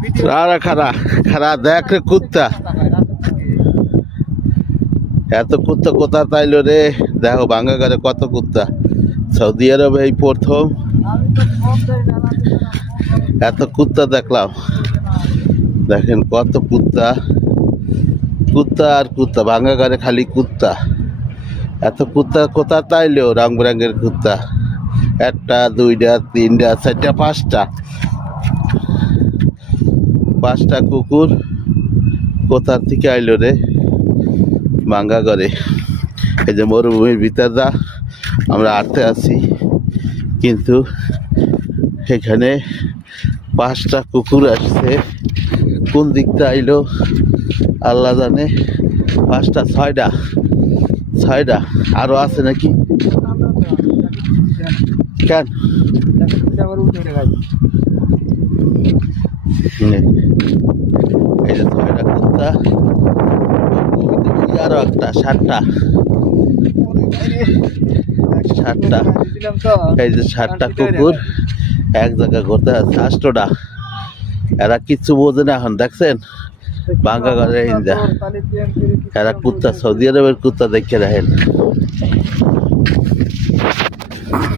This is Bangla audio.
খারা খারা খারা দেখ রে কুত্তা, এত কুত্তা কোথা তাইলো রে। দেখো ভাঙ্গা ঘরে কত কুত্তা, সৌদি আরবে এই প্রথম এত কুত্তা দেখলাম। দেখেন কত কুত্তা, কুত্তা আর কুত্তা, ভাঙ্গা ঘরে খালি কুত্তা। এত কুত্তা কোথা তাইলো, রং বেরঙের কুত্তা, একটা দুইটা তিনটা চারটা পাঁচটা কুকুর কোথা থেকে আইলো রে ভাঙ্গা ঘরে। এই যে মরুভূমির ভিতরটা আমরা আটতে আছি, কিন্তু এখানে 5টা কুকুর আসছে। কোন দিকটা আইলো আল্লাহ জানে। 5টা 6টা আরো আছে নাকি, কেন এই যে 6টা কুত্তা, আরো একটা 7টা, এই যে 7টা কুকুর এক জায়গায় ঘুরতে আছে। 8টা এরা কিচ্ছু বোঝে না এখন, দেখছেন ভাঙ্গা ঘরে হিন্দা এরা কুত্তা, সৌদি আরবের কুত্তা দেখে রাখেন।